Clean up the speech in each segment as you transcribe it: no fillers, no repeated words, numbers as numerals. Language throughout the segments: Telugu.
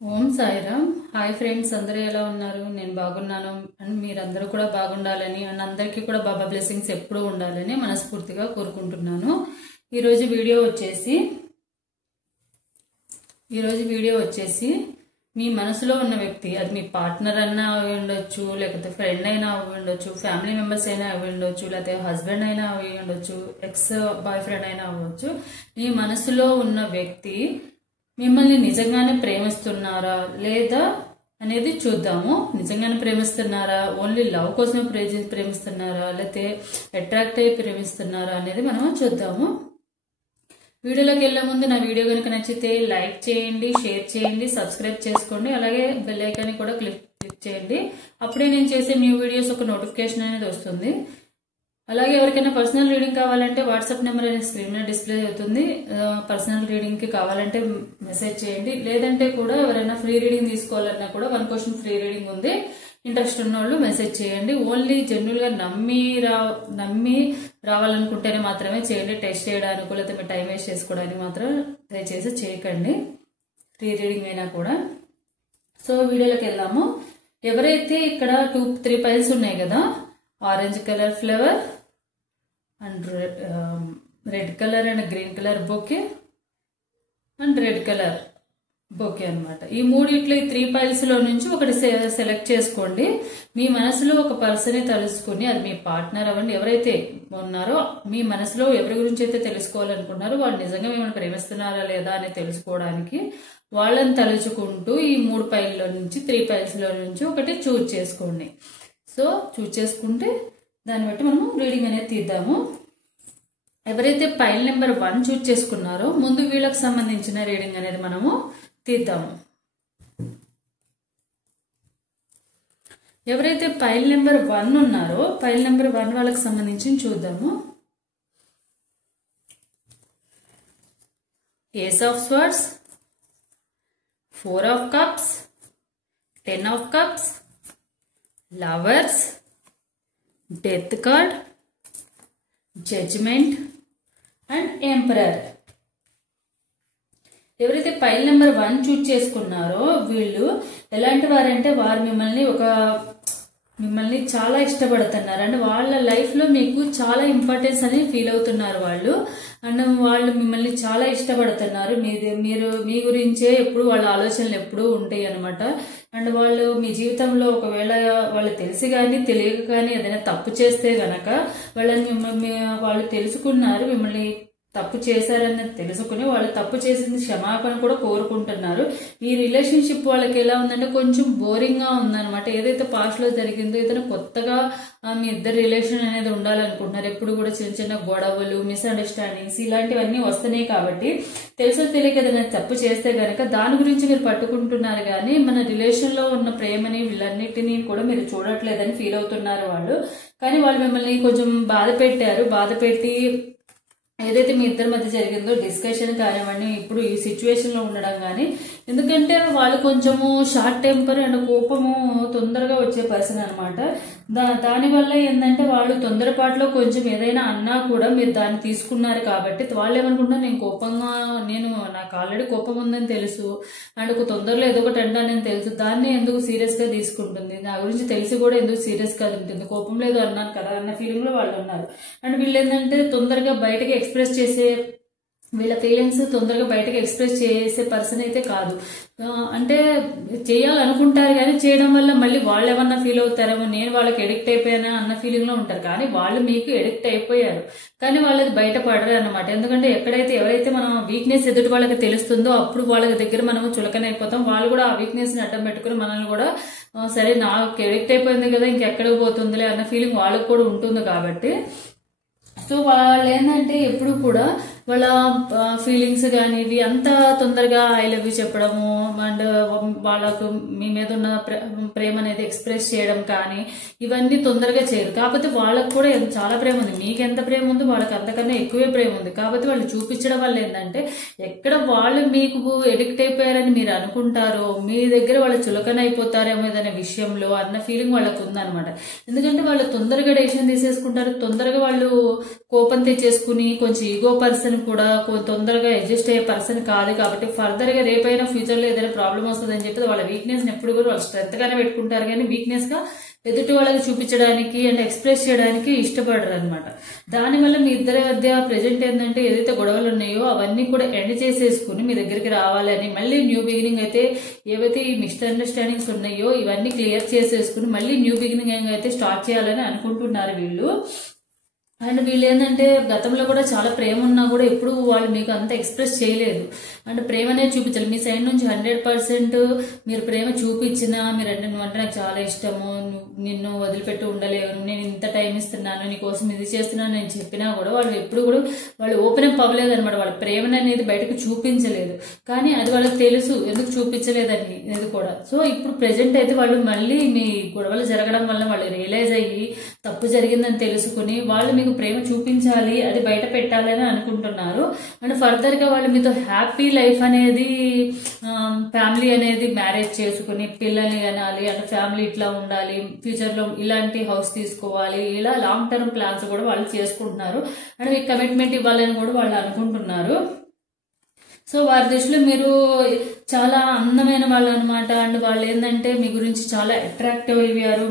ఓం సాయిరామ్. హాయ్ ఫ్రెండ్స్, అందరూ ఎలా ఉన్నారు? నేను బాగున్నాను అండ్ మీరందరూ కూడా బాగుండాలని అండ్ అందరికీ కూడా బాబా బ్లెస్సింగ్స్ ఎప్పుడూ ఉండాలని మనస్ఫూర్తిగా కోరుకుంటున్నాను. ఈరోజు వీడియో వచ్చేసి మీ మనసులో ఉన్న వ్యక్తి, అది మీ పార్ట్నర్ అన్నా అవి ఉండొచ్చు, లేకపోతే ఫ్రెండ్ అయినా అవి ఉండొచ్చు, ఫ్యామిలీ మెంబర్స్ అయినా అవి ఉండొచ్చు, లేకపోతే హస్బెండ్ అయినా అవి ఉండొచ్చు, ఎక్స్ బాయ్ ఫ్రెండ్ అయినా అవ్వచ్చు. మీ మనసులో ఉన్న వ్యక్తి మిమ్మల్ని నిజంగానే ప్రేమిస్తున్నారా లేదా అనేది చూద్దాము. నిజంగానే ప్రేమిస్తున్నారా, ఓన్లీ లవ్ కోసమే ప్రేమిస్తున్నారా, లేకపోతే అట్రాక్ట్ అయ్యి ప్రేమిస్తున్నారా అనేది మనం చూద్దాము. వీడియోలోకి వెళ్లే ముందు నా వీడియో కనుక నచ్చితే లైక్ చేయండి, షేర్ చేయండి, సబ్స్క్రైబ్ చేసుకోండి, అలాగే బెల్ ఐకాన్ కూడా క్లిక్ చేయండి. అప్పుడే నేను చేసే న్యూ వీడియోస్ ఒక నోటిఫికేషన్ అనేది వస్తుంది. అలాగే ఎవరికైనా పర్సనల్ రీడింగ్ కావాలంటే వాట్సాప్ నెంబర్ అనేది స్క్రీన్ మీద డిస్ప్లే అవుతుంది. పర్సనల్ రీడింగ్ కి కావాలంటే మెసేజ్ చేయండి. లేదంటే కూడా ఎవరైనా ఫ్రీ రీడింగ్ తీసుకోవాలన్నా కూడా 1 క్వశ్చన్ ఫ్రీ రీడింగ్ ఉంది. ఇంట్రెస్ట్ ఉన్న వాళ్ళు మెసేజ్ చేయండి. ఓన్లీ జెన్యున్ గా నమ్మి రావాలనుకుంటేనే మాత్రమే చేయండి. టెస్ట్ చేయడానికి లేకపోతే మీరు టైం వేస్ట్ చేసుకోవడానికి మాత్రం దయచేసి చేయకండి, ఫ్రీ రీడింగ్ అయినా కూడా. సో వీడియోలోకి వెళ్దాము. ఎవరైతే ఇక్కడ 2-3 పైల్స్ ఉన్నాయి కదా, orange colour flower and red colour and green colour bouquet and red colour bouquet అనమాట. ఈ మూడిట్లో ఈ 3 పైల్స్ లో నుంచి ఒకటి సెలెక్ట్ చేసుకోండి. మీ మనసులో ఒక పర్సన్ తలుసుకుని, అది మీ పార్ట్నర్ అవ్వండి, ఎవరైతే ఉన్నారో మీ మనసులో ఎవరి గురించి అయితే తెలుసుకోవాలనుకున్నారో వాళ్ళు నిజంగా మిమ్మల్ని ప్రేమిస్తున్నారా లేదా అని తెలుసుకోవడానికి వాళ్ళని తలుచుకుంటూ ఈ 3 పైల్లో నుంచి 3 పైల్స్ లో నుంచి ఒకటి చూజ్ చేసుకోండి. సో చూజ్ చేసుకుంటే దాన్ని బట్టి మనము రీడింగ్ అనేది తీద్దాము. ఎవరైతే పైల్ నెంబర్ 1 చూజ్ చేసుకున్నారో ముందు వీళ్ళకి సంబంధించిన రీడింగ్ అనేది మనము తీద్దాము. ఎవరైతే పైల్ నెంబర్ 1 ఉన్నారో పైల్ నెంబర్ 1 వాళ్ళకి సంబంధించి చూద్దాము. Ace of swords, 4 of cups, 10 of cups, lovers, death card, judgement and emperor. ఎవరైతే పైల్ నెంబర్ 1 చూజ్ చేసుకున్నారో వీళ్ళు ఎలాంటి వారంటే వారు మిమ్మల్ని చాలా ఇష్టపడుతున్నారు అండ్ వాళ్ళ లైఫ్ లో మీకు చాలా ఇంపార్టెన్స్ అని ఫీల్ అవుతున్నారు వాళ్ళు. అండ్ వాళ్ళు మిమ్మల్ని చాలా ఇష్టపడుతున్నారు. మీ గురించే ఎప్పుడు వాళ్ళ ఆలోచనలు ఎప్పుడూ ఉంటాయి అనమాట. అండ్ వాళ్ళు మీ జీవితంలో ఒకవేళ వాళ్ళు తెలిసి కానీ తెలియక కానీ ఏదైనా తప్పు చేస్తే గనక వాళ్ళు తెలుసుకున్నారు, మిమ్మల్ని తప్పు చేశారని తెలుసుకుని వాళ్ళు తప్పు చేసింది క్షమాపణ కూడా కోరుకుంటున్నారు. ఈ రిలేషన్షిప్ వాళ్ళకి ఎలా ఉందంటే కొంచెం బోరింగ్ గా ఉందన్నమాట. ఏదైతే పాస్ట్ లో జరిగిందో ఏదైనా కొత్తగా మీ ఇద్దరు రిలేషన్ అనేది ఉండాలనుకుంటున్నారు. ఎప్పుడు కూడా చిన్న చిన్న గొడవలు, మిస్అండర్స్టాండింగ్స్ ఇలాంటివన్నీ వస్తున్నాయి. కాబట్టి తెలుసో తెలియక ఏదైనా తప్పు చేస్తే గనక దాని గురించి మీరు పట్టుకుంటున్నారు, కానీ మన రిలేషన్ లో ఉన్న ప్రేమని వీళ్ళన్నిటినీ కూడా మీరు చూడట్లేదని ఫీల్ అవుతున్నారు వాళ్ళు. కానీ వాళ్ళు మిమ్మల్ని కొంచెం బాధ పెట్టి ఏదైతే మీ ఇద్దరి మధ్య జరిగిందో డిస్కషన్ కానివ్వండి, ఇప్పుడు ఈ సిచ్యువేషన్ లో ఉండడం కానీ, ఎందుకంటే వాళ్ళు కొంచెము షార్ట్ టెంపర్ అండ్ కోపము తొందరగా వచ్చే పర్సన్ అనమాట. దానివల్ల ఏంటంటే వాళ్ళు తొందరపాటులో కొంచెం ఏదైనా అన్నా కూడా మీరు దాన్ని తీసుకున్నారు. కాబట్టి వాళ్ళు ఏమనుకుంటున్నారు, నాకు ఆల్రెడీ కోపం ఉందని తెలుసు అండ్ తొందరలో ఏదో ఒకటి అంటానని తెలుసు, దాన్ని ఎందుకు సీరియస్ గా తీసుకుంటుంది, నా గురించి తెలిసి కూడా ఎందుకు సీరియస్ గా ఉంటుంది, కోపం లేదు అన్నాను కదా అన్న ఫీలింగ్ లో వాళ్ళు ఉన్నారు. అండ్ వీళ్ళు ఏంటంటే తొందరగా బయటకి ఎక్స్ప్రెస్ చేసే, వీళ్ళ ఫీలింగ్స్ తొందరగా బయటకు ఎక్స్ప్రెస్ చేసే పర్సన్ అయితే కాదు. అంటే చేయాలనుకుంటారు కానీ చేయడం వల్ల మళ్ళీ వాళ్ళు ఏమన్నా ఫీల్ అవుతారేమో, నేను వాళ్ళకి ఎడిక్ట్ అయిపోయానా అన్న ఫీలింగ్ లో ఉంటారు. కానీ వాళ్ళు మీకు ఎడిక్ట్ అయిపోయారు, కానీ వాళ్ళది బయటపడరు అనమాట. ఎందుకంటే ఎవరైతే మనం వీక్నెస్ ఎదుటి వాళ్ళకి తెలుస్తుందో అప్పుడు వాళ్ళ దగ్గర మనం చులకనైపోతాం. వాళ్ళు కూడా ఆ వీక్నెస్ ని అడ్డం పెట్టుకుని మనల్ని కూడా సరే నాకు ఎడిక్ట్ అయిపోయింది కదా ఇంకెక్కడికి పోతుందిలే అన్న ఫీలింగ్ వాళ్ళకు కూడా ఉంటుంది. కాబట్టి సో వాళ్ళు ఏంటంటే ఎప్పుడు కూడా వాళ్ళ ఫీలింగ్స్ కానీ ఇవి అంత తొందరగా ఐ లవ్ యూ చెప్పడము అండ్ వాళ్ళకు మీ మీద ఉన్న ప్రేమ అనేది ఎక్స్ప్రెస్ చేయడం కానీ ఇవన్నీ తొందరగా చేయరు. కాకపోతే వాళ్ళకు కూడా చాలా ప్రేమ ఉంది. మీకు ఎంత ప్రేమ ఉందో వాళ్ళకి అంతకన్నా ఎక్కువే ప్రేమ ఉంది. కాబట్టి వాళ్ళు చూపించడం వల్ల ఏంటంటే ఎక్కడ వాళ్ళు మీకు ఎడిక్ట్ అయిపోయారని మీరు అనుకుంటారో మీ దగ్గర వాళ్ళు చులకన అయిపోతారేమో ఏదైనా విషయంలో అన్న ఫీలింగ్ వాళ్ళకు ఉందన్నమాట. ఎందుకంటే వాళ్ళు తొందరగా డెసిషన్ తీసేసుకుంటారు, తొందరగా వాళ్ళు కోపం తెచ్చేసుకుని కొంచెం ఈగో పర్సన్ కూడా తొందరగా అడ్జస్ట్ అయ్యే పర్సన్ కాదు. కాబట్టి ఫర్దర్ గా రేపైనా ఫ్యూచర్ లో ఏదైనా ప్రాబ్లం వస్తుంది అని చెప్పి వాళ్ళ వీక్నెస్ ఎప్పుడు కూడా వాళ్ళు స్ట్రెంత్ గానే పెట్టుకుంటారు, కానీ వీక్నెస్ గా ఎదుటి వాళ్ళకి చూపించడానికి అండ్ ఎక్స్ప్రెస్ చేయడానికి ఇష్టపడరు అనమాట. దానివల్ల మీ ఇద్దరి మధ్య ప్రెజెంట్ ఏంటంటే ఏదైతే గొడవలు ఉన్నాయో అవన్నీ కూడా ఎండ్ చేసేసుకుని మీ దగ్గరికి రావాలి అని, మళ్ళీ న్యూ బిగినింగ్ అయితే ఏవైతే ఈ మిస్అండర్స్టాండింగ్స్ ఉన్నాయో ఇవన్నీ క్లియర్ చేసేసుకుని మళ్ళీ న్యూ బిగినింగ్ అయితే స్టార్ట్ చేయాలని అనుకుంటున్నారు వీళ్ళు. అండ్ వీళ్ళు ఏంటంటే గతంలో కూడా చాలా ప్రేమ ఉన్నా కూడా ఎప్పుడు వాళ్ళు మీకు అంత ఎక్స్ప్రెస్ చేయలేదు. అంటే ప్రేమ అనేది చూపించాలి మీ సైడ్ నుంచి 100% మీరు ప్రేమ చూపించినా, మీరంటే నువ్వంటే నాకు చాలా ఇష్టము, నిన్ను వదిలిపెట్టి ఉండలేను, నేను ఇంత టైం ఇస్తున్నాను, నీకోసం ఇది చేస్తున్నాను నేను చెప్పినా కూడా వాళ్ళు ఎప్పుడు కూడా వాళ్ళు ఓపెన్ అప్ అవ్వలేదు అనమాట. వాళ్ళ ప్రేమను అనేది బయటకు చూపించలేదు, కానీ అది వాళ్ళకి తెలుసు ఎందుకు చూపించలేదని ఇది కూడా. సో ఇప్పుడు ప్రెజెంట్ అయితే వాళ్ళు మళ్ళీ మీ గొడవలు జరగడం వల్ల వాళ్ళు రియలైజ్ అయ్యి తప్పు జరిగిందని తెలుసుకుని వాళ్ళు మీకు ప్రేమ చూపించాలి, అది బయట పెట్టాలని అనుకుంటున్నారు. అండ్ ఫర్దర్ గా వాళ్ళు మీతో హ్యాపీ లైఫ్ అనేది, ఫ్యామిలీ అనేది మ్యారేజ్ చేసుకుని పిల్లల్ని కనాలి అండ్ ఫ్యామిలీ ఇట్లా ఉండాలి, ఫ్యూచర్ లో ఇలాంటి హౌస్ తీసుకోవాలి, ఇలా లాంగ్ టర్మ్ ప్లాన్స్ కూడా వాళ్ళు చేసుకుంటున్నారు. అండ్ మీకు కమిట్మెంట్ ఇవ్వాలని కూడా వాళ్ళు అనుకుంటున్నారు. సో వారి దృష్టిలో మీరు చాలా అందమైన వాళ్ళు అనమాట. అండ్ వాళ్ళు ఏంటంటే మీ గురించి చాలా అట్రాక్టివ్ అయ్యారు,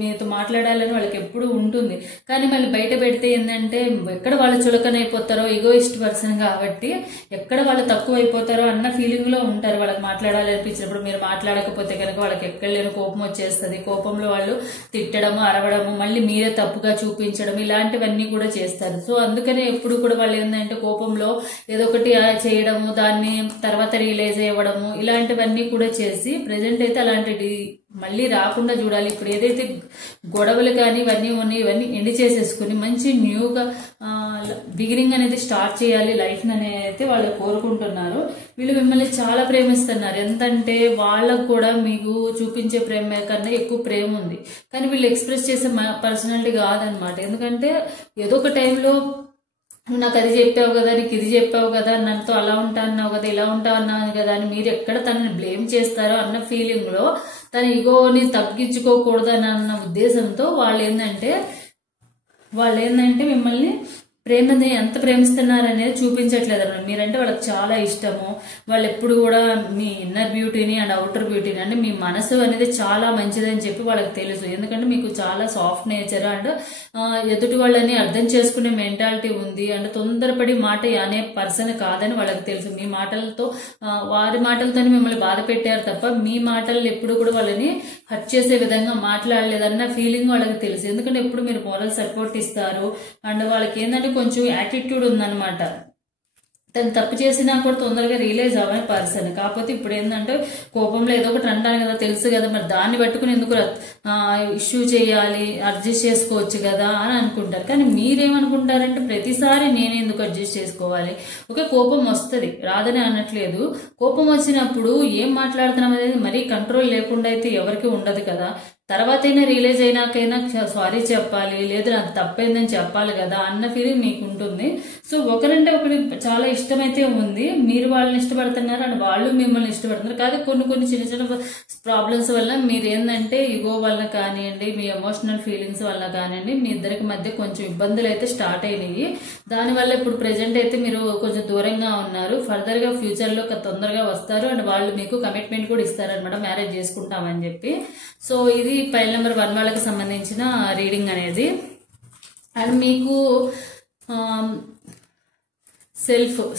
మీతో మాట్లాడాలని వాళ్ళకి ఎప్పుడు ఉంటుంది. కానీ మళ్ళీ బయట పెడితే ఏంటంటే ఎక్కడ వాళ్ళు చులకనైపోతారో, ఈగోయిస్ట్ పర్సన్ కాబట్టి ఎక్కడ వాళ్ళు తక్కువ అయిపోతారో అన్న ఫీలింగ్ లో ఉంటారు. వాళ్ళకి మాట్లాడాలనిపించినప్పుడు మీరు మాట్లాడకపోతే కనుక వాళ్ళకి ఎక్కడ లేని కోపం వచ్చేస్తుంది. కోపంలో వాళ్ళు తిట్టడము, అరవడము, మళ్ళీ మీరే తప్పుగా చూపించడం, ఇలాంటివన్నీ కూడా చేస్తారు. సో అందుకనే ఎప్పుడు కూడా వాళ్ళు ఏంటంటే కోపంలో ఏదో ఒకటి చేయడము, దాన్ని తర్వాత రియలైజ్ అవ్వడము, ఇలాంటివన్నీ కూడా చేసి ప్రెజెంట్ అయితే అలాంటి మళ్ళీ రాకుండా చూడాలి. ఇప్పుడు ఏదైతే గొడవలు కానీ ఇవన్నీ ఉన్నాయి ఇవన్నీ ఎండ్ చేసేసుకుని మంచి న్యూగా బిగినింగ్ అనేది స్టార్ట్ చేయాలి లైఫ్ అనేది అయితే వాళ్ళు కోరుకుంటున్నారు. వీళ్ళు మిమ్మల్ని చాలా ప్రేమిస్తున్నారు. ఎంతంటే వాళ్ళకు కూడా మీకు చూపించే ప్రేమ కన్నా ఎక్కువ ప్రేమ ఉంది, కానీ వీళ్ళు ఎక్స్ప్రెస్ చేసే పర్సనాలిటీ కాదనమాట. ఎందుకంటే ఏదో ఒక టైంలో నువ్వు నాకు అది చెప్పావు కదా, నీకు ఇది చెప్పావు కదా, నన్నతో అలా ఉంటా అన్నావు కదా, ఇలా ఉంటా అన్నావు కదా అని మీరు ఎక్కడ తనని బ్లేమ్ చేస్తారో అన్న ఫీలింగ్ లో తన ఈగోని తగ్గించుకోకూడదని అన్న ఉద్దేశంతో వాళ్ళు ఏంటంటే మిమ్మల్ని ప్రేమని ఎంత ప్రేమిస్తున్నారు అనేది చూపించట్లేదు అన్నమాట. మీరంటే వాళ్ళకి చాలా ఇష్టము. వాళ్ళు ఎప్పుడు కూడా మీ ఇన్నర్ బ్యూటీని అండ్ అవుటర్ బ్యూటీని అంటే మీ మనసు అనేది చాలా మంచిదని చెప్పి వాళ్ళకి తెలుసు. ఎందుకంటే మీకు చాలా సాఫ్ట్ నేచర్ అండ్ ఎదుటి వాళ్ళని అర్థం చేసుకునే మెంటాలిటీ ఉంది. అండ్ తొందరపడి మాట అనే పర్సన్ కాదని వాళ్ళకి తెలుసు. మీ మాటలతో వారి మాటలతోనే మిమ్మల్ని బాధ పెట్టారు తప్ప మీ మాటలు ఎప్పుడు కూడా వాళ్ళని హర్ట్ చేసే విధంగా మాట్లాడలేదన్న ఫీలింగ్ వాళ్ళకి తెలుసు. ఎందుకంటే ఎప్పుడు మీరు మోరల్ సపోర్ట్ ఇస్తారు అండ్ వాళ్ళకి ఏంటంటే కొంచెం యాటిట్యూడ్ ఉందన్నమాట. తను తప్పు చేసినా కూడా తొందరగా రియలైజ్ అవ్వని పర్సన్. కాకపోతే ఇప్పుడు ఏంటంటే కోపంలో ఏదో ఒకటి అంటాను కదా, తెలుసు కదా, మరి దాన్ని పట్టుకుని ఎందుకు ఇష్యూ చేయాలి, అడ్జస్ట్ చేసుకోవచ్చు కదా అని అనుకుంటారు. కానీ మీరేమనుకుంటారంటే ప్రతిసారి నేను ఎందుకు అడ్జస్ట్ చేసుకోవాలి. ఓకే, కోపం వస్తుంది, రాదని అనట్లేదు. కోపం వచ్చినప్పుడు ఏం మాట్లాడుతున్నాం అనేది మరీ కంట్రోల్ లేకుండా అయితే ఎవరికి ఉండదు కదా. తర్వాతైనా రియలైజ్ అయినాకైనా సారీ చెప్పాలి, లేదు నాకు తప్పైందని చెప్పాలి కదా అన్న ఫీలింగ్ మీకు ఉంటుంది. సో ఒకరంటే ఒకటి చాలా ఇష్టమైతే ఉంది, మీరు వాళ్ళని ఇష్టపడుతున్నారు అండ్ వాళ్ళు మిమ్మల్ని ఇష్టపడుతున్నారు. కానీ కొన్ని చిన్న చిన్న ప్రాబ్లమ్స్ వల్ల మీరు ఏంటంటే ఈగో వల్ల కానివ్వండి, మీ ఎమోషనల్ ఫీలింగ్స్ వల్ల కానివ్వండి, మీ ఇద్దరికి మధ్య కొంచెం ఇబ్బందులు అయితే స్టార్ట్ అయినాయి. దానివల్ల ఇప్పుడు ప్రెజెంట్ అయితే మీరు కొంచెం దూరంగా ఉన్నారు. ఫర్దర్ గా ఫ్యూచర్ లో తొందరగా వస్తారు అండ్ వాళ్ళు మీకు కమిట్మెంట్ కూడా ఇస్తారనమాట, మ్యారేజ్ చేసుకుంటామని చెప్పి. సో ఇది ఫైల్ నెంబర్ 1 వాళ్ళకి సంబంధించిన రీడింగ్ అనేది. అండ్ మీకు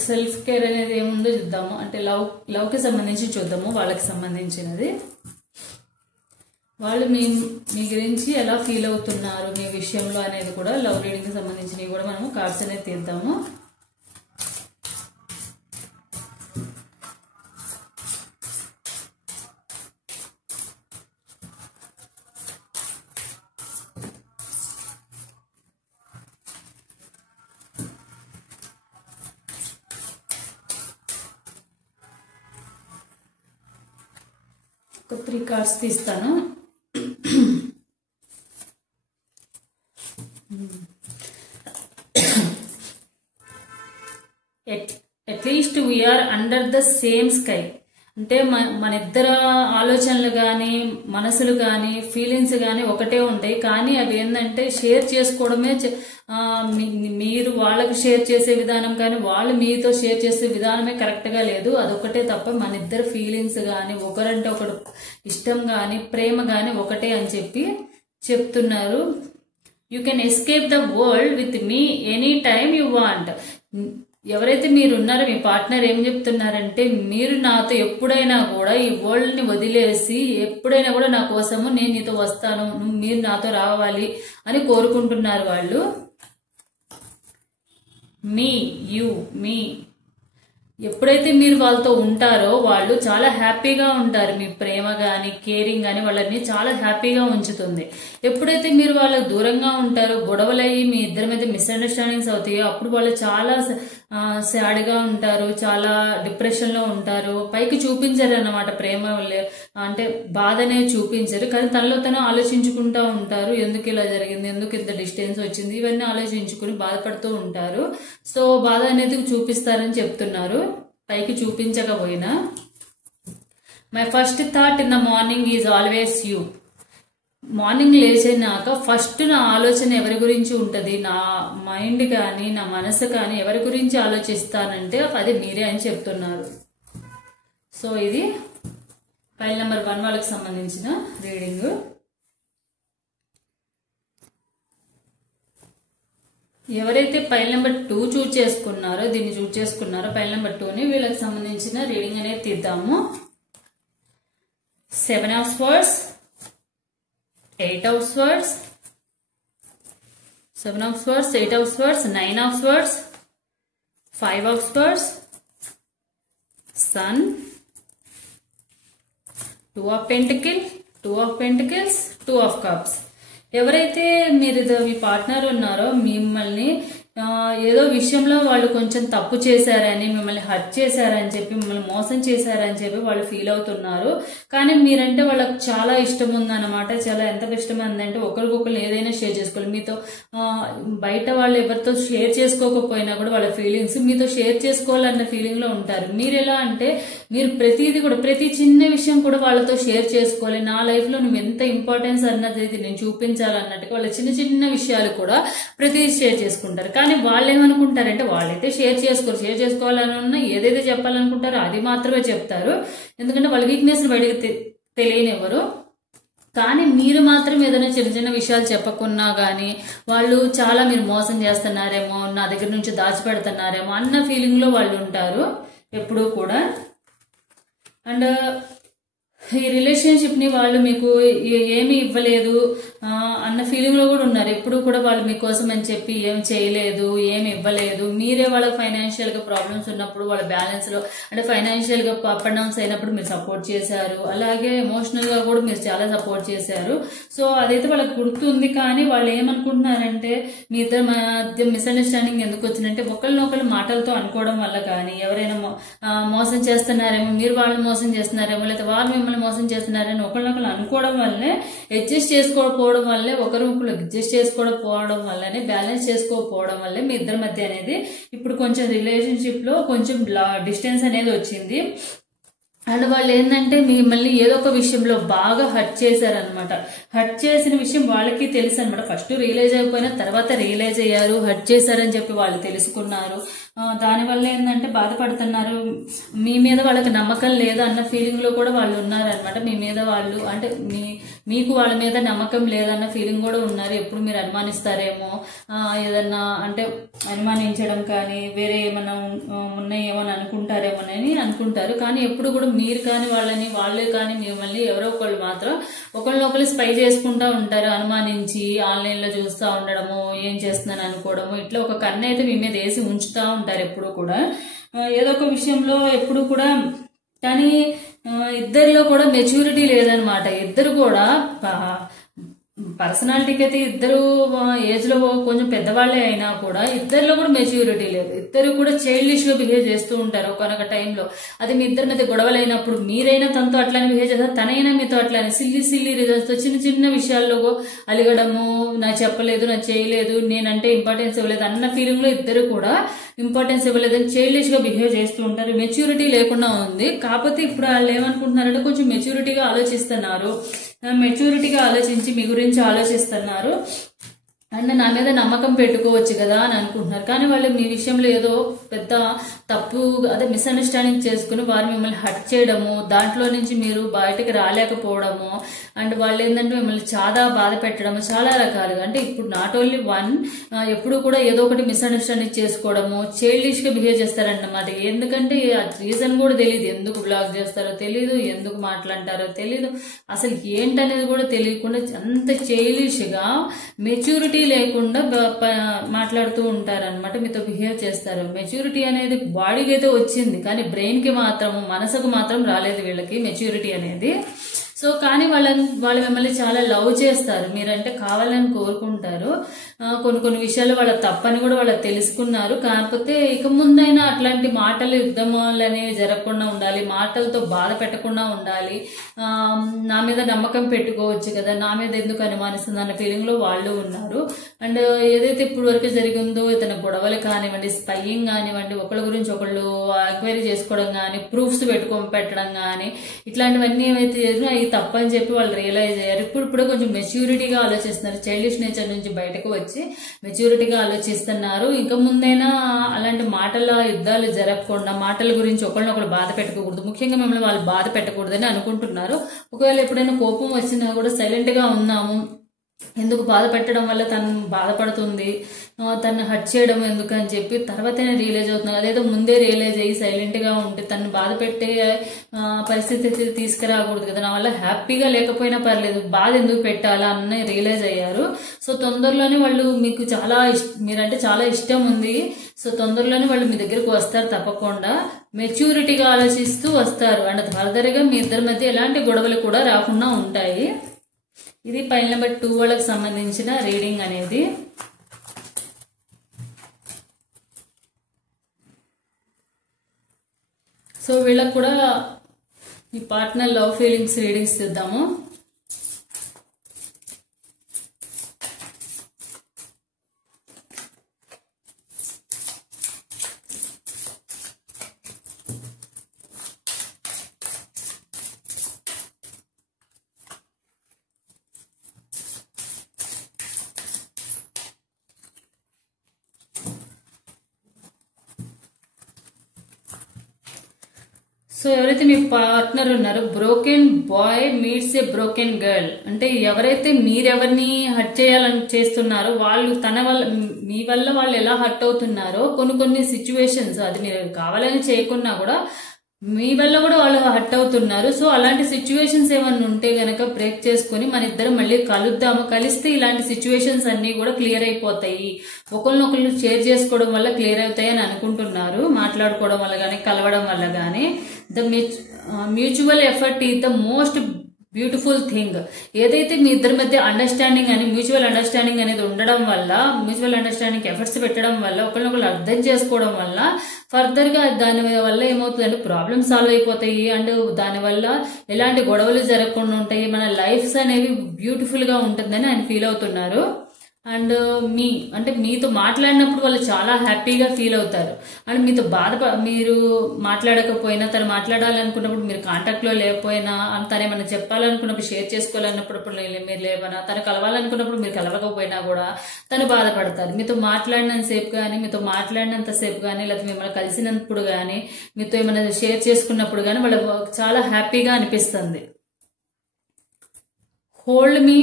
సెల్ఫ్ కేర్ అనేది ఏముందో చూద్దాము. అంటే లవ్ కి సంబంధించి చూద్దాము. వాళ్ళకి సంబంధించినది వాళ్ళు మీ గురించి ఎలా ఫీల్ అవుతున్నారు మీ విషయంలో అనేది కూడా లవ్ రీడింగ్ కి సంబంధించినవి కూడా మనము కార్డ్స్ అనేది తీద్దాము. ఒక 3 కార్డ్స్ తీస్తాను. At least we are under the same sky. అంటే మన ఇద్దరు ఆలోచనలు కానీ మనసులు కానీ ఫీలింగ్స్ కానీ ఒకటే ఉంటాయి, కానీ అవి ఏంటంటే షేర్ చేసుకోవడమే మీరు వాళ్ళకి షేర్ చేసే విధానం కానీ వాళ్ళు మీతో షేర్ చేసే విధానమే కరెక్ట్ గా లేదు. అదొకటే తప్ప మన ఇద్దరు ఫీలింగ్స్ కానీ ఒకరంటే ఒకడు ఇష్టం కానీ ప్రేమ కానీ ఒకటే అని చెప్పి చెప్తున్నారు. You can escape the world with me any time you want. ఎవరైతే మీరు ఉన్నారో మీ పార్ట్నర్ ఏం చెప్తున్నారంటే, మీరు నాతో ఎప్పుడైనా కూడా ఈ వరల్డ్ ని వదిలేసి ఎప్పుడైనా కూడా నా కోసము నేను నీతో వస్తాను, మీరు నాతో రావాలి అని కోరుకుంటున్నారు వాళ్ళు. మీ ఎప్పుడైతే మీరు వాళ్ళతో ఉంటారో వాళ్ళు చాలా హ్యాపీగా ఉంటారు. మీ ప్రేమ గాని కేరింగ్ గాని వాళ్ళని చాలా హ్యాపీగా ఉంచుతుంది. ఎప్పుడైతే మీరు వాళ్ళకి దూరంగా ఉంటారో, గొడవలయ్యి మీ ఇద్దరి మీద మిస్అండర్స్టాండింగ్స్ అవుతాయో, అప్పుడు వాళ్ళు చాలా సాడ్ గా ఉంటారు, చాలా డిప్రెషన్ లో ఉంటారు. పైకి చూపించరు అన్నమాట ప్రేమ, అంటే బాధనే చూపించరు, కానీ తనలో తను ఆలోచించుకుంటా ఉంటారు. ఎందుకు ఇలా జరిగింది, ఎందుకు ఇంత డిస్టెన్స్ వచ్చింది, ఇవన్నీ ఆలోచించుకుని బాధపడుతూ ఉంటారు. సో బాధ అనేది చూపిస్తారని చెప్తున్నారు, పైకి చూపించకపోయినా. My first thought in the morning is always you. Morning లేచినాక ఫస్ట్ నా ఆలోచన ఎవరి గురించి ఉంటుంది, నా మైండ్ కానీ నా మనసు కానీ ఎవరి గురించి ఆలోచిస్తానంటే అది మీరే అని చెప్తున్నారు. సో ఇది ఫైల్ నెంబర్ 1 వాళ్ళకి సంబంధించిన రీడింగ్. ఎవరైతే ఫైల్ నెంబర్ 2 చూజ్ చేసుకున్నారో, దీన్ని చూజ్ చేసుకున్నారో ఫైల్ నెంబర్ 2ని, వీళ్ళకి సంబంధించిన రీడింగ్ అనేది తీద్దాము. 7 of Swords, 8 of Swords, 7 of Swords, 8 of Swords, 9 of Swords, 5 of Swords, Sun, 2 of Pentacles, 2 of Pentacles, 2 of Cups. ఎవరైతే మీరు మీ పార్ట్నర్ ఉన్నారో మిమ్మల్ని ఏదో విషయంలో వాళ్ళు కొంచెం తప్పు చేశారని, మిమ్మల్ని హర్ట్ చేశారని చెప్పి, మిమ్మల్ని మోసం చేశారని చెప్పి వాళ్ళు ఫీల్ అవుతున్నారు. కానీ మీరంటే వాళ్ళకి చాలా ఇష్టం ఉందన్నమాట. చాలా ఎంత ఇష్టం ఉందంటే ఒకరికొకరు ఏదైనా షేర్ చేసుకోవాలి. మీతో బయట వాళ్ళు ఎవరితో షేర్ చేసుకోకపోయినా కూడా వాళ్ళ ఫీలింగ్స్ మీతో షేర్ చేసుకోవాలన్న ఫీలింగ్ లో ఉంటారు. మీరు ఎలా అంటే మీరు ప్రతిదీ కూడా, ప్రతి చిన్న విషయం కూడా వాళ్ళతో షేర్ చేసుకోవాలి. నా లైఫ్ లో నువ్వు ఎంత ఇంపార్టెన్స్ అన్నది నేను చూపించాలన్నట్టుగా వాళ్ళ చిన్న చిన్న విషయాలు కూడా ప్రతిదీ షేర్ చేసుకుంటారు. కానీ వాళ్ళు ఏమనుకుంటారంటే వాళ్ళైతే షేర్ చేసుకోవాలని ఏదైతే చెప్పాలనుకుంటారో అది మాత్రమే చెప్తారు. ఎందుకంటే వాళ్ళ వీక్నెస్ బయటకు తెలియనివ్వరు. కానీ మీరు మాత్రం ఏదైనా చిన్న చిన్న విషయాలు చెప్పకున్నా గానీ వాళ్ళు చాలా మీరు మోసం చేస్తున్నారేమో, నా దగ్గర నుంచి దాచిపెడుతున్నారేమో అన్న ఫీలింగ్ లో వాళ్ళు ఉంటారు ఎప్పుడూ కూడా. అండ్ ఈ రిలేషన్షిప్ ని వాళ్ళు మీకు ఏమి ఇవ్వలేదు అన్న ఫీలింగ్ లో కూడా ఉన్నారు. ఎప్పుడు కూడా వాళ్ళు మీకోసం అని చెప్పి ఏం చేయలేదు, ఏమి ఇవ్వలేదు. మీరే వాళ్ళకి ఫైనాన్షియల్ గా ప్రాబ్లమ్స్ ఉన్నప్పుడు వాళ్ళ బ్యాలెన్స్ లో, అంటే ఫైనాన్షియల్ గా అప్ అండ్ డౌన్స్ అయినప్పుడు మీరు సపోర్ట్ చేశారు. అలాగే ఎమోషనల్ గా కూడా మీరు చాలా సపోర్ట్ చేశారు. సో అదైతే వాళ్ళకి గుర్తుంది. కానీ వాళ్ళు ఏమనుకుంటున్నారంటే మీ ఇద్దరు మధ్య మిస్అండర్స్టాండింగ్ ఎందుకు వచ్చిందంటే ఒకళ్ళనొకళ్ళు మాటలతో అనుకోవడం వల్ల కానీ, ఎవరైనా మోసం చేస్తున్నారేమో, మీరు వాళ్ళని మోసం చేస్తున్నారేమో, లేదా వాళ్ళు మిమ్మల్ని మోసం చేస్తున్నారని ఒకళ్ళనొకళ్ళు అనుకోవడం వల్లే, అడ్జస్ట్ చేసుకోకపోవడం వల్లే, ఒకరు అడ్జస్ట్ చేసుకోకపోవడం వల్లనే, బ్యాలెన్స్ చేసుకోకపోవడం వల్లే మీ ఇద్దరి మధ్య అనేది ఇప్పుడు కొంచెం రిలేషన్షిప్ లో కొంచెం డిస్టెన్స్ అనేది వచ్చింది. అండ్ వాళ్ళు ఏంటంటే మిమ్మల్ని ఏదో ఒక విషయంలో బాగా హర్ట్ చేశారనమాట. హర్ట్ చేసిన విషయం వాళ్ళకి తెలుసు అనమాట. ఫస్ట్ రియలైజ్ అయిపోయినా తర్వాత రియలైజ్ అయ్యారు, హర్ట్ చేశారని చెప్పి వాళ్ళు తెలుసుకున్నారు. దానివల్ల ఏంటంటే బాధపడుతున్నారు. మీ మీద వాళ్ళకి నమ్మకం లేదు అన్న ఫీలింగ్ లో కూడా వాళ్ళు ఉన్నారనమాట. మీ మీద వాళ్ళు, అంటే మీకు వాళ్ళ మీద నమ్మకం లేదన్న ఫీలింగ్ కూడా ఉన్నారు. ఎప్పుడు మీరు అనుమానిస్తారేమో, ఏదన్నా అంటే అనుమానించడం కానీ వేరే ఏమన్నా ఉన్నాయేమో అని అనుకుంటారేమోనని అనుకుంటారు. కానీ ఎప్పుడు కూడా మీరు కానీ వాళ్ళని, వాళ్ళే కానీ మిమ్మల్ని ఎవరో ఒకళ్ళు మాత్రం ఒకళ్ళనొకళ్ళు స్పై చేసుకుంటా ఉంటారు. అనుమానించి ఆన్లైన్ లో చూస్తూ ఉండడము, ఏం చేస్తున్నాను అనుకోవడము, ఇట్లా ఒక కన్ను అయితే మీ మీద వేసి ఉంచుతా ఉంటారు ఎప్పుడు కూడా ఏదో ఒక విషయంలో ఎప్పుడు కూడా. కానీ ఇద్దరిలో కూడా మెచ్యూరిటీ లేదనమాట. ఇద్దరు కూడా పర్సనాలిటీకి అయితే ఇద్దరు ఏజ్ లో కొంచెం పెద్దవాళ్లే అయినా కూడా ఇద్దరిలో కూడా మెచ్యూరిటీ లేదు. ఇద్దరు కూడా చైల్డిష్ గా బిహేవ్ చేస్తూ ఉంటారు ఒకనొక టైంలో. అది మీ ఇద్దరి మధ్య గొడవలు అయినప్పుడు మీరైనా తనతో అట్లానే బిహేవ్ చేస్తారు, తనైనా మీతో అట్లానే సిల్లీ రిజల్ట్స్ తో చిన్న చిన్న విషయాల్లో అలిగడము, నాకు చెప్పలేదు, నాకు చేయలేదు, నేనంటే ఇంపార్టెన్స్ ఇవ్వలేదు అన్న ఫీలింగ్ లో ఇద్దరు కూడా ఇంపార్టెన్స్ ఇవ్వలేదని చైల్డిష్ గా బిహేవ్ చేస్తూ ఉంటారు. మెచ్యూరిటీ లేకుండా ఉంది. కాకపోతే ఇప్పుడు వాళ్ళు ఏమనుకుంటున్నారంటే కొంచెం మెచ్యూరిటీగా ఆలోచిస్తున్నారు, మెచ్యూరిటీగా ఆలోచించి మీ గురించి ఆలోచిస్తున్నారు అండ్ నా మీద నమ్మకం పెట్టుకోవచ్చు కదా అని అనుకుంటున్నారు. కానీ వాళ్ళు మీ విషయంలో ఏదో పెద్ద తప్పు అదే మిస్అండర్స్టాండింగ్ చేసుకుని వారు మిమ్మల్ని హర్ట్ చేయడము, దాంట్లో నుంచి మీరు బయటకు రాలేకపోవడము అండ్ వాళ్ళు ఏంటంటే మిమ్మల్ని చాలా బాధ పెట్టడము, చాలా రకాలుగా. అంటే ఇప్పుడు నాట్ ఓన్లీ వన్, ఎప్పుడు కూడా ఏదో ఒకటి మిస్అండర్స్టాండింగ్ చేసుకోవడము, చైల్డిష్ గా బిహేవ్ చేస్తారన్నమాట. ఎందుకంటే రీజన్ కూడా తెలియదు, ఎందుకు బ్లాక్ చేస్తారో తెలియదు, ఎందుకు మాట్లాడతారో తెలియదు, అసలు ఏంటనేది కూడా తెలియకుండా అంత చైల్డిష్ గా మెచ్యూరిటీ లేకుండా మాట్లాడుతూ ఉంటారనమాట, మీతో బిహేవ్ చేస్తారు. మెచ్యూరిటీ అనేది బాడీకి అయితే వచ్చింది కానీ బ్రెయిన్ కి మాత్రం, మనసుకు మాత్రం రాలేదు వీళ్ళకి మెచ్యూరిటీ అనేది. సో కానీ వాళ్ళు మిమ్మల్ని చాలా లవ్ చేస్తారు, మీరంటే కావాలని కోరుకుంటారు. కొన్ని విషయాలు వాళ్ళ తప్పని కూడా వాళ్ళు తెలుసుకున్నారు. కాకపోతే ఇక ముందైనా అట్లాంటి మాటలు యుద్ధమాలు అనేవి జరగకుండా ఉండాలి, మాటలతో బాధ పెట్టకుండా ఉండాలి, నా మీద నమ్మకం పెట్టుకోవచ్చు కదా, నా మీద ఎందుకు అనుమానిస్తుంది అన్న ఫీలింగ్ లో వాళ్ళు ఉన్నారు. అండ్ ఏదైతే ఇప్పుడు వరకు జరిగిందో ఇతని గొడవలు కానివ్వండి, స్పైయింగ్ కానివ్వండి, ఒకళ్ళ గురించి ఒకళ్ళు ఎంక్వైరీ చేసుకోవడం కానీ, ప్రూఫ్స్ పెట్టడం కానీ, ఇట్లాంటివన్నీ ఏవైతే చేసినా అవి తప్పని చెప్పి వాళ్ళు రియలైజ్ అయ్యారు. ఇప్పుడు కొంచెం మెచ్యూరిటీగా ఆలోచిస్తున్నారు, చైల్డిష్ నేచర్ నుంచి బయటకు వచ్చి మెచ్యూరిటీగా ఆలోచిస్తున్నారు. ఇంకా ముందైనా అలాంటి మాటల యుద్ధాలు జరగకుండా, మాటల గురించి ఒకళ్ళనొకళ్ళు బాధ పెట్టకూడదు, ముఖ్యంగా మిమ్మల్ని వాళ్ళు బాధ పెట్టకూడదని అనుకుంటున్నారు. ఒకవేళ ఎప్పుడైనా కోపం వచ్చినా కూడా సైలెంట్ గా ఉన్నాము, ఎందుకు బాధ పెట్టడం వల్ల తను బాధపడుతుంది, తను హర్ట్ చేయడం ఎందుకు అని చెప్పి తర్వాతనే రియలైజ్ అవుతున్నారు. అదేదో ముందే రియలైజ్ అయ్యి సైలెంట్ గా ఉంటే తను బాధ పెట్టే పరిస్థితి తీసుకురాకూడదు కదా, నా వల్ల హ్యాపీగా లేకపోయినా పర్లేదు, బాధ ఎందుకు పెట్టాలా అన్న రియలైజ్ అయ్యారు. సో తొందరలోనే వాళ్ళు మీకు మీరంటే చాలా ఇష్టం ఉంది, సో తొందరలోనే వాళ్ళు మీ దగ్గరకు వస్తారు తప్పకుండా, మెచ్యూరిటీగా ఆలోచిస్తూ వస్తారు. అండ్ ఫర్దర్ గా మీ ఇద్దరి మధ్య ఎలాంటి గొడవలు కూడా రాకుండా ఉంటాయి. ఇది ఫైల్ నెంబర్ 2 వాళ్ళకి సంబంధించిన రీడింగ్ అనేది. సో వీళ్ళకి కూడా ఈ పార్ట్నర్ లవ్ ఫీలింగ్స్ రీడింగ్స్ చూద్దాము. సో ఎవరైతే మీ పార్ట్నర్ ఉన్నారో, broken boy meets a broken girl, అంటే ఎవరైతే మీరెవరిని హర్ట్ చేయాలని చేస్తున్నారో వాళ్ళు మీ వల్ల వాళ్ళు ఎలా హర్ట్ అవుతున్నారో కొన్ని సిచ్యువేషన్స్, అది మీరు కావాలని చేయకున్నా కూడా మీ వల్ల కూడా వాళ్ళు హర్ట్ అవుతున్నారు. సో అలాంటి సిచ్యువేషన్స్ ఏమన్నా ఉంటే గనక బ్రేక్ చేసుకుని మన ఇద్దరం మళ్ళీ కలుద్దాము, కలిస్తే ఇలాంటి సిచ్యువేషన్స్ అన్ని కూడా క్లియర్ అయిపోతాయి, ఒకరినొకరు షేర్ చేసుకోవడం వల్ల క్లియర్ అవుతాయి అని అనుకుంటున్నారు. మాట్లాడుకోవడం వల్ల గానీ, కలవడం వల్ల గానీ. The mutual effort is the most beautiful thing. ఏదైతే మీ ఇద్దరి మధ్య అండర్స్టాండింగ్ అని, మ్యూచువల్ అండర్స్టాండింగ్ అనేది ఉండడం వల్ల, మ్యూచువల్ అండర్స్టాండింగ్ ఎఫర్ట్స్ పెట్టడం వల్ల, ఒకరినొకరు అర్థం చేసుకోవడం వల్ల ఫర్దర్ గా దాని వల్ల ఏమవుతుందంటే ప్రాబ్లమ్స్ సాల్వ్ అయిపోతాయి. అండ్ దానివల్ల ఎలాంటి గొడవలు జరగకుండా ఉంటాయి, మన లైఫ్స్ అనేవి బ్యూటిఫుల్ గా ఉంటుందని ఆయన ఫీల్ అవుతున్నారు. అండ్ మీతో మాట్లాడినప్పుడు వాళ్ళు చాలా హ్యాపీగా ఫీల్ అవుతారు. అండ్ మీతో మీరు మాట్లాడకపోయినా, తను మాట్లాడాలనుకున్నప్పుడు మీరు కాంటాక్ట్ లో లేకపోయినా, తను ఏమైనా చెప్పాలనుకున్నప్పుడు, షేర్ చేసుకోవాలన్నప్పుడు మీరు లేవనా, తను కలవాలనుకున్నప్పుడు మీరు కలవకపోయినా కూడా తను బాధపడతారు. మీతో మాట్లాడినంత సేపు కానీ, మీతో మాట్లాడినంత సేపు కానీ, లేకపోతే మిమ్మల్ని కలిసినప్పుడు కానీ, మీతో ఏమైనా షేర్ చేసుకున్నప్పుడు కానీ వాళ్ళు చాలా హ్యాపీగా అనిపిస్తుంది. Hold me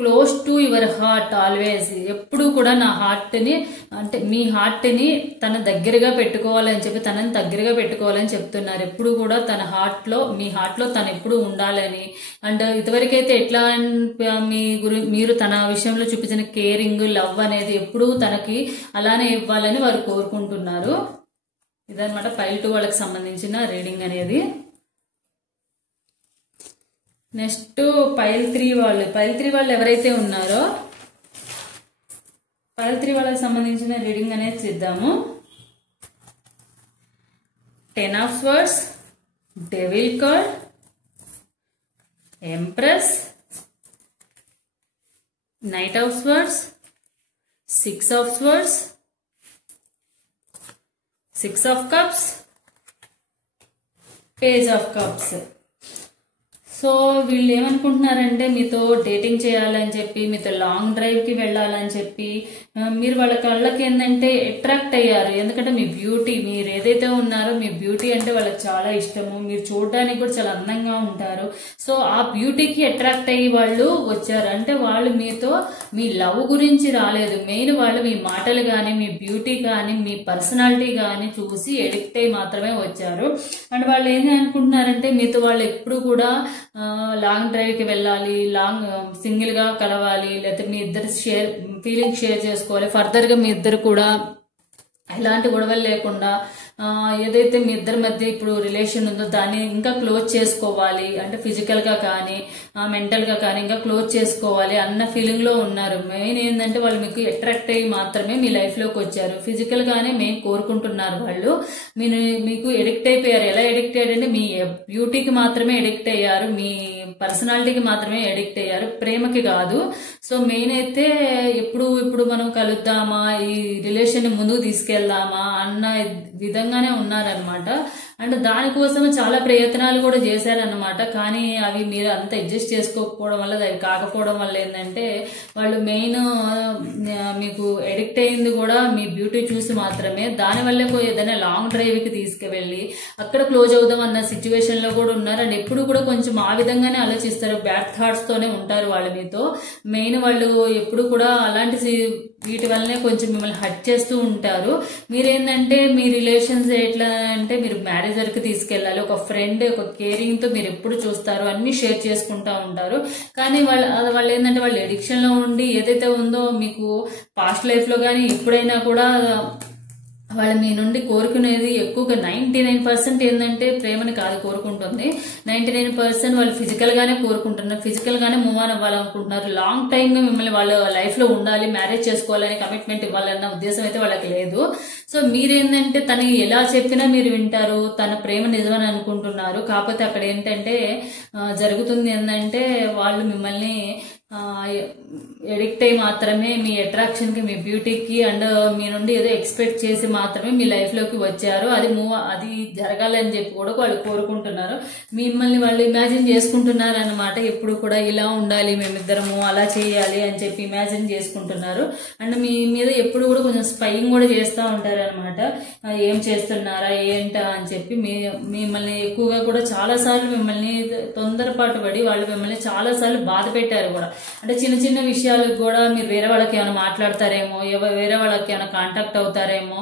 close to your heart always, ఎప్పుడు కూడా నా హార్ట్ ని, అంటే మీ హార్ట్ ని తన దగ్గరగా పెట్టుకోవాలని చెప్పి, తనని దగ్గరగా పెట్టుకోవాలని చెప్తున్నారు. ఎప్పుడు కూడా తన హార్ట్ లో, మీ హార్ట్ లో తను ఎప్పుడు ఉండాలని. అండ్ ఇదివరకైతే ఎట్లా మీరు తన విషయంలో చూపించిన కేరింగ్, లవ్ అనేది ఎప్పుడు తనకి అలానే ఇవ్వాలని వారు కోరుకుంటున్నారు. ఇదన్నమాట ఫైల్ 2 వాళ్ళకి సంబంధించిన రీడింగ్ అనేది. నెక్స్ట్ పైల్ 3 వాళ్ళు ఎవరైతే ఉన్నారో పైల్ 3 వాళ్ళకి సంబంధించిన రీడింగ్ అనేది చేద్దాము. 10 of Swords, Devil card, Empress, Knight of Swords, 6 of Swords, 6 of Cups, Page of Cups. So వీళ్ళు ఏమనుకుంటున్నారంటే మీతో డేటింగ్ చేయాలని చెప్పి, మీతో లాంగ్ డ్రైవ్కి వెళ్ళాలని చెప్పి, మీరు వాళ్ళ కళ్ళకి ఏంటంటే అట్రాక్ట్ అయ్యారు. ఎందుకంటే మీ బ్యూటీ, మీరు ఏదైతే ఉన్నారో మీ బ్యూటీ అంటే వాళ్ళకి చాలా ఇష్టము. మీరు చూడడానికి కూడా చాలా అందంగా ఉంటారు. సో ఆ బ్యూటీకి అట్రాక్ట్ అయ్యి వాళ్ళు వచ్చారు. అంటే వాళ్ళు మీతో మీ లవ్ గురించి రాలేదు. మెయిన్ వాళ్ళు మీ మాటలు కానీ, మీ బ్యూటీ కానీ, మీ పర్సనాలిటీ కానీ చూసి ఎడిక్ట్ అయ్యి మాత్రమే వచ్చారు. అండ్ వాళ్ళు ఏం అనుకుంటున్నారంటే మీతో వాళ్ళు ఎప్పుడు కూడా లాంగ్ డ్రైవ్కి వెళ్ళాలి, సింగిల్ గా కలవాలి, లేకపోతే మీ ఇద్దరు ఫీలింగ్ షేర్ చేసుకోవాలి. ఫర్దర్ గా మీ ఇద్దరు కూడా ఎలాంటి గొడవలు లేకుండా ఏదైతే మీ ఇద్దరి మధ్య ఇప్పుడు రిలేషన్ ఉందో దాన్ని ఇంకా క్లోజ్ చేసుకోవాలి. అంటే ఫిజికల్ గా కానీ మెంటల్ గా కానీ ఇంకా క్లోజ్ చేసుకోవాలి అన్న ఫీలింగ్ లో ఉన్నారు. మెయిన్ ఏంటంటే వాళ్ళు మీకు అట్రాక్ట్ అయ్యి మాత్రమే మీ లైఫ్ లోకి వచ్చారు. ఫిజికల్ గానే మెయిన్ కోరుకుంటున్నారు. వాళ్ళు మీకు ఎడిక్ట్ అయిపోయారు. ఎలా ఎడిక్ట్ అయ్యారంటే మీ బ్యూటీకి మాత్రమే ఎడిక్ట్ అయ్యారు, మీ పర్సనాలిటీకి మాత్రమే ఎడిక్ట్ అయ్యారు, ప్రేమకి కాదు. సో మెయిన్ అయితే ఇప్పుడు మనం కలుద్దామా, ఈ రిలేషన్ ని ముందుకు తీసుకెళ్దామా అన్న విధంగానే ఉన్నారనమాట. అండ్ దానికోసం చాలా ప్రయత్నాలు కూడా చేశారనమాట. కానీ అవి మీరు అంత అడ్జస్ట్ చేసుకోకపోవడం వల్ల, అవి కాకపోవడం వల్ల ఏంటంటే వాళ్ళు మెయిన్ మీకు ఎడిక్ట్ అయింది కూడా మీ బ్యూటీ చూసి మాత్రమే. దానివల్ల ఏదైనా లాంగ్ డ్రైవ్ కి తీసుకువెళ్ళి అక్కడ క్లోజ్ అవుదాం అన్న సిచ్యువేషన్ లో కూడా ఉన్నారు. అండ్ ఎప్పుడు కూడా కొంచెం ఆ విధంగానే ఆలోచిస్తారు, బ్యాడ్ థాట్స్ తోనే ఉంటారు వాళ్ళు మీతో. మెయిన్ వాళ్ళు ఎప్పుడు కూడా అలాంటి వీటి వల్లనే కొంచెం మిమ్మల్ని హర్ట్ చేస్తూ ఉంటారు. మీరేంటంటే మీ రిలేషన్స్ ఎట్లా అంటే మీరు మ్యారేజ్ వరకు తీసుకెళ్లాలి, ఒక ఫ్రెండ్, ఒక కేరింగ్ తో మీరు ఎప్పుడు చూస్తారు, అన్ని షేర్ చేసుకుంటా ఉంటారు. కానీ వాళ్ళు ఏంటంటే వాళ్ళు ఎడిక్షన్ లో ఉండి ఏదైతే ఉందో మీకు పాస్ట్ లైఫ్ లో కానీ ఎప్పుడైనా కూడా వాళ్ళు మీ నుండి కోరుకునేది ఎక్కువగా 99% ఏంటంటే ప్రేమని కాదు కోరుకుంటుంది. 99% వాళ్ళు ఫిజికల్ గానే కోరుకుంటున్నారు, ఫిజికల్ గానే మూవ్ ఆన్ అవ్వాలనుకుంటున్నారు. లాంగ్ టైమ్ గా మిమ్మల్ని వాళ్ళ లైఫ్ లో ఉండాలి, మ్యారేజ్ చేసుకోవాలని కమిట్మెంట్ ఇవ్వాలన్న ఉద్దేశం అయితే వాళ్ళకి లేదు. సో మీరేంటంటే తను ఎలా చెప్పినా మీరు వింటారు, తన ప్రేమ నిజమని అనుకుంటున్నారు. కాకపోతే అక్కడ ఏంటంటే జరుగుతుంది ఏంటంటే వాళ్ళు మిమ్మల్ని ఎడిక్ట్ అయి మాత్రమే మీ అట్రాక్షన్ కి, మీ బ్యూటీకి అండ్ మీ నుండి ఏదో ఎక్స్పెక్ట్ చేసి మాత్రమే మీ లైఫ్ లోకి వచ్చారు. అది జరగాలని చెప్పి కూడా వాళ్ళు కోరుకుంటున్నారు. మిమ్మల్ని వాళ్ళు ఇమాజిన్ చేసుకుంటున్నారు అనమాట. ఎప్పుడు కూడా ఇలా ఉండాలి మేమిద్దరము, అలా చేయాలి అని చెప్పి ఇమాజిన్ చేసుకుంటున్నారు. అండ్ మీ మీద ఎప్పుడు కూడా కొంచెం స్పైయింగ్ కూడా చేస్తూ ఉంటారు అనమాట. ఏం చేస్తున్నారా ఏంటా అని చెప్పి మిమ్మల్ని ఎక్కువగా కూడా చాలా సార్లు మిమ్మల్ని తొందరపాటు పడి వాళ్ళు మిమ్మల్ని చాలా సార్లు బాధ పెట్టారు కూడా. అంటే చిన్న చిన్న విషయాలకు కూడా మీరు వేరే వాళ్ళకి ఏమైనా మాట్లాడతారేమో, వేరే వాళ్ళకి ఏమైనా కాంటాక్ట్ అవుతారేమో,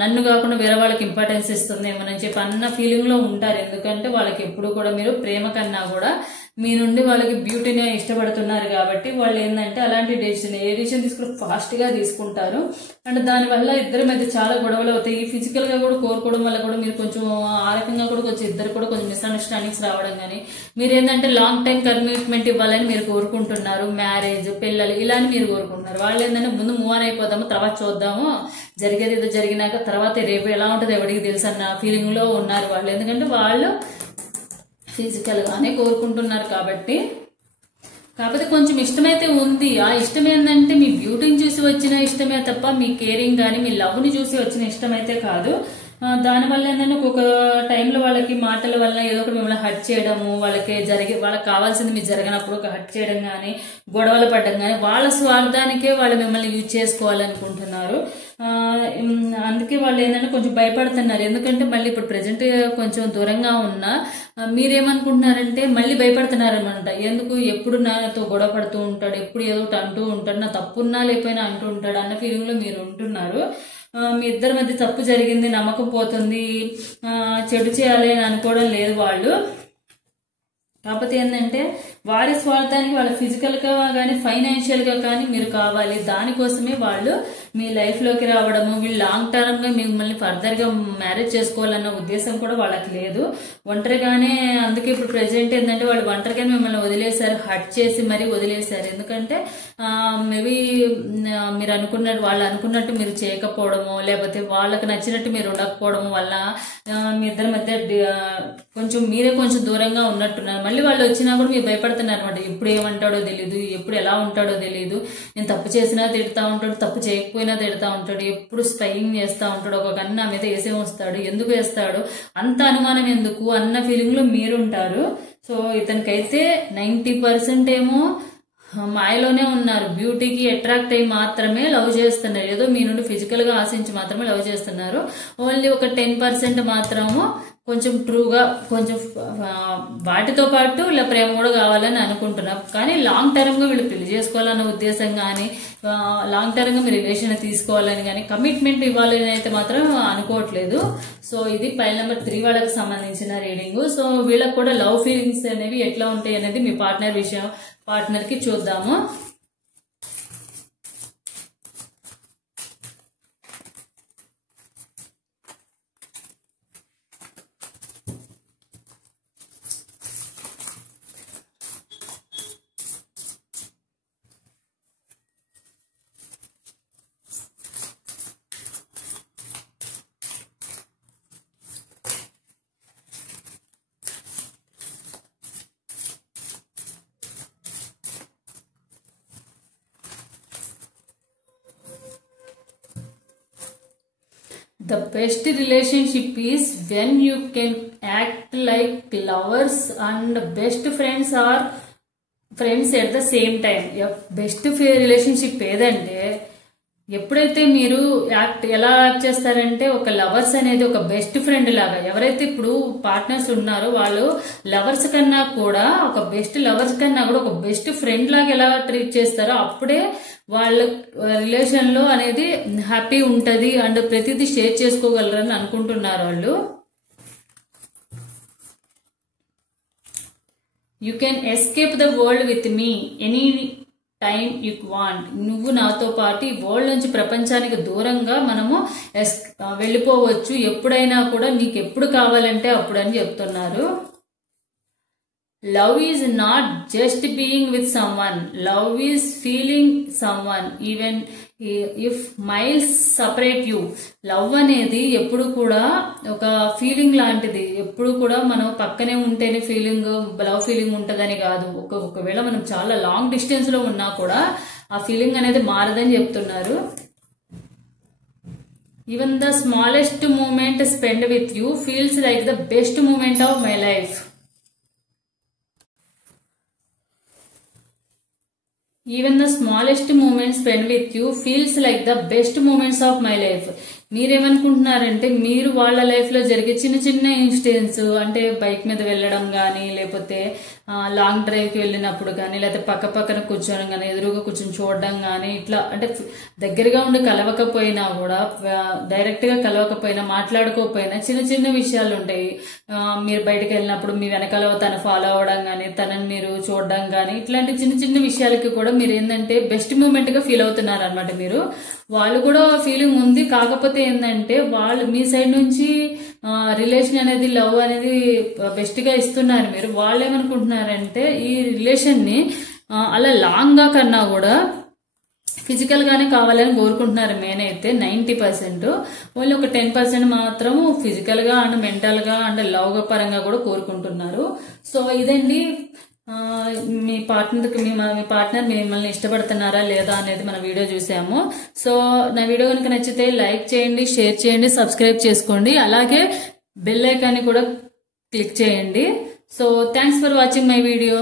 నన్ను కాకుండా వేరే వాళ్ళకి ఇంపార్టెన్స్ ఇస్తుందేమో అని చెప్పి అన్న ఫీలింగ్ లో ఉంటారు. ఎందుకంటే వాళ్ళకి ఎప్పుడు కూడా మీరు ప్రేమ కన్నా కూడా మీ నుండి వాళ్ళకి బ్యూటీనే ఇష్టపడుతున్నారు. కాబట్టి వాళ్ళు ఏంటంటే అలాంటి ఏ డిసిషన్ తీసుకుని ఫాస్ట్ గా తీసుకుంటారు. అండ్ దానివల్ల ఇద్దరి మధ్య చాలా గొడవలు అవుతాయి. ఫిజికల్ గా కూడా కోరుకోవడం వల్ల కూడా మీరు కొంచెం ఆ రకంగా కూడా కొంచెం ఇద్దరు కూడా కొంచెం మిస్అండర్స్టాండింగ్స్ రావడం కానీ, మీరు ఏంటంటే లాంగ్ టైం కమిట్మెంట్ ఇవ్వాలని మీరు కోరుకుంటున్నారు, మ్యారేజ్, పిల్లలు ఇలా అని మీరు కోరుకుంటున్నారు. వాళ్ళు ఏంటంటే ముందు మూవ్ ఆన్ అయిపోదాము, తర్వాత చూద్దాము, జరిగేది ఏదో జరిగినాక తర్వాత రేపు ఎలా ఉంటుంది ఎవరికి తెలుసు అన్న ఫీలింగ్ లో ఉన్నారు వాళ్ళు. ఎందుకంటే వాళ్ళు ఫిజికల్ గానే కోరుకుంటున్నారు కాబట్టి. కాకపోతే కొంచెం ఇష్టమైతే ఉంది. ఆ ఇష్టం ఏంటంటే మీ బ్యూటీని చూసి వచ్చిన ఇష్టమే తప్ప మీ కేరింగ్ కానీ మీ లవ్ ని చూసి వచ్చిన ఇష్టం అయితే కాదు. దానివల్ల ఏంటంటే ఒక్కొక్క టైంలో వాళ్ళకి మాటల వల్ల ఏదో ఒకటి మిమ్మల్ని హర్ట్ చేయడము, వాళ్ళకి కావాల్సింది మీరు జరగనప్పుడు ఒక హర్ట్ చేయడం కానీ, గొడవలు పడడం కానీ, వాళ్ళ స్వార్థానికే వాళ్ళు మిమ్మల్ని యూజ్ చేసుకోవాలనుకుంటున్నారు. అందుకే వాళ్ళు ఏంటంటే కొంచెం భయపడుతున్నారు. ఎందుకంటే మళ్ళీ ఇప్పుడు ప్రెజెంట్ కొంచెం దూరంగా ఉన్నా మీరేమనుకుంటున్నారంటే మళ్ళీ భయపడుతున్నారు అనమాట. ఎందుకు ఎప్పుడు నాతో గొడవ పడుతూ ఉంటాడు, ఎప్పుడు ఏదో ఒకటి అంటూ ఉంటాడు, నా తప్పున్నా లేకపోయినా అంటూ ఉంటాడు అన్న ఫీలింగ్ లో మీరు ఉంటున్నారు. మీ ఇద్దరి మధ్య తప్పు జరిగింది, నమ్మకం పోతుంది, చెడు చేయాలి అని అనుకోవడం లేదు వాళ్ళు. కాకపోతే ఏంటంటే వారి స్వార్థానికి వాళ్ళ ఫిజికల్ గా కానీ ఫైనాన్షియల్ గా కానీ మీరు కావాలి, దానికోసమే వాళ్ళు మీ లైఫ్ లోకి రావడము. వీళ్ళు లాంగ్ టర్మ్ గా మిమ్మల్ని ఫర్దర్ గా మ్యారేజ్ చేసుకోవాలన్న ఉద్దేశం కూడా వాళ్ళకి లేదు. ఒంటరిగానే, అందుకే ఇప్పుడు ప్రెసెంట్ ఏంటంటే వాళ్ళు ఒంటరిగానే మిమ్మల్ని వదిలేశారు, హట్ చేసి మరీ వదిలేశారు. ఎందుకంటే మేబీ మీరు అనుకున్నట్టు, వాళ్ళు అనుకున్నట్టు మీరు చేయకపోవడము, లేకపోతే వాళ్ళకి నచ్చినట్టు మీరు ఉండకపోవడము వల్ల మీ ఇద్దరి మధ్య కొంచెం మీరే కొంచెం దూరంగా ఉన్నట్టున్నారు. మళ్ళీ వాళ్ళు వచ్చినా కూడా మీరు భయపడుతున్నారు అనమాట. ఎప్పుడు ఏమంటాడో తెలియదు, ఎప్పుడు ఎలా ఉంటాడో తెలియదు. నేను తప్పు చేసినా తిడతా ఉంటాడు, తప్పు చేయకపోయినా తిడతా ఉంటాడు, ఎప్పుడు స్పైయింగ్ చేస్తూ ఉంటాడు, ఒక కన్ను నా మీద వేసే వస్తాడు, ఎందుకు వేస్తాడు, అంత అనుమానం ఎందుకు అన్న ఫీలింగ్ లో మీరుంటారు. సో ఇతనికైతే 90% ఏమో మాయలోనే ఉన్నారు. బ్యూటీకి అట్రాక్ట్ అయ్యి మాత్రమే లవ్ చేస్తున్నారు, ఏదో మీ నుండి ఫిజికల్ గా ఆశించి మాత్రమే లవ్ చేస్తున్నారు. ఓన్లీ ఒక 10% మాత్రము కొంచెం ట్రూగా, కొంచెం వాటితో పాటు ఇలా ప్రేమ కూడా కావాలని అనుకుంటున్నారు. కానీ లాంగ్ టర్మ్ గా వీళ్ళు పెళ్లి చేసుకోవాలన్న ఉద్దేశం కానీ, లాంగ్ టర్మ్ గా మీ రిలేషన్ తీసుకోవాలని కానీ, కమిట్మెంట్ ఇవ్వాలని అయితే మాత్రం అనుకోవట్లేదు. సో ఇది ఫైల్ నెంబర్ 3 వాళ్ళకి సంబంధించిన రీడింగ్. సో వీళ్ళకి కూడా లవ్ ఫీలింగ్స్ అనేవి ఎట్లా ఉంటాయి అనేది మీ పార్ట్నర్ కి చూద్దాము. The best relationship is when you can act like lovers and best friends are friends at the same time. Best relationship ఏదంటే, ఎప్పుడైతే మీరు ఎలా యాక్ట్ చేస్తారంటే, ఒక లవర్స్ అనేది ఒక బెస్ట్ ఫ్రెండ్ లాగా, ఎవరైతే ఇప్పుడు పార్ట్నర్స్ ఉన్నారో వాళ్ళు లవర్స్ కన్నా కూడా, ఒక బెస్ట్ లవర్స్ కన్నా కూడా ఒక బెస్ట్ ఫ్రెండ్ లాగా ఎలా ట్రీట్ చేస్తారో అప్పుడే వాళ్ళ రిలేషన్ లో అనేది హ్యాపీ ఉంటది అండ్ ప్రతిదీ షేర్ చేసుకోగలరని అనుకుంటున్నారు వాళ్ళు. You can escape the world with me any time you want. నువ్వు నాతో పాటు ఈ వరల్డ్ నుంచి, ప్రపంచానికి దూరంగా మనము వెళ్ళిపోవచ్చు ఎప్పుడైనా కూడా, నీకు ఎప్పుడు కావాలంటే అప్పుడు అని చెప్తున్నారు. Love is not just being with someone. Love is feeling someone even if miles separate you. Love అనేది ఎప్పుడు కూడా ఒక ఫీలింగ్ లాంటిది. ఎప్పుడు కూడా మనం పక్కనే ఉంటేనే లవ్ ఫీలింగ్ ఉంటదని కాదు. ఒకవేళ మనం చాలా లాంగ్ డిస్టెన్స్ లో ఉన్నా కూడా ఆ ఫీలింగ్ అనేది మారదని చెప్తున్నారు. Even the smallest moment spent with you feels like the best moment of my life. Even the smallest moments spent with you feels like the best moments of my life. మీరేమనుకుంటున్నారంటే, మీరు వాళ్ళ లైఫ్ లో జరిగే చిన్న చిన్న ఇన్సిడెంట్స్, అంటే బైక్ మీద వెళ్ళడం గానీ, లేకపోతే లాంగ్ డ్రైవ్ కి వెళ్ళినప్పుడు కానీ, లేకపోతే పక్కన కూర్చోడం కానీ, ఎదురుగా కూర్చొని చూడడం కానీ, ఇట్లా అంటే దగ్గరగా ఉండి కలవకపోయినా కూడా, డైరెక్ట్ గా కలవకపోయినా, మాట్లాడుకోకపోయినా చిన్న చిన్న విషయాలు ఉంటాయి. మీరు బయటకు వెళ్ళినప్పుడు మీ వెనకాల తను ఫాలో అవడం కానీ, తనని మీరు చూడడం కానీ, ఇట్లాంటి చిన్న చిన్న విషయాలకి కూడా మీరు ఏంటంటే బెస్ట్ మూమెంట్ గా ఫీల్ అవుతున్నారు అనమాట. మీరు వాళ్ళు కూడా ఫీలింగ్ ఉంది, కాకపోతే ఏంటంటే వాళ్ళు మీ సైడ్ నుంచి రిలేషన్ అనేది, లవ్ అనేది బెస్ట్ గా ఇస్తున్నారు. మీరు వాళ్ళు ఏమనుకుంటున్నారంటే, ఈ రిలేషన్ ని అలా లాంగ్ గా కన్నా కూడా ఫిజికల్ గానే కావాలని కోరుకుంటున్నారు. మెయిన్ అయితే 90%, ఓన్లీ ఒక 10% మాత్రం ఫిజికల్ గా అండ్ మెంటల్ గా అండ్ లవ్ పరంగా కూడా కోరుకుంటున్నారు. సో ఇదండి, మీ పార్ట్నర్ మిమ్మల్ని ఇష్టపడుతున్నారా లేదా అనేది మన వీడియో చూసాము. సో నా వీడియో కనుక నచ్చితే లైక్ చేయండి, షేర్ చేయండి, సబ్స్క్రైబ్ చేసుకోండి, అలాగే బెల్ ఐకాన్ కూడా క్లిక్ చేయండి. So thanks for watching my video.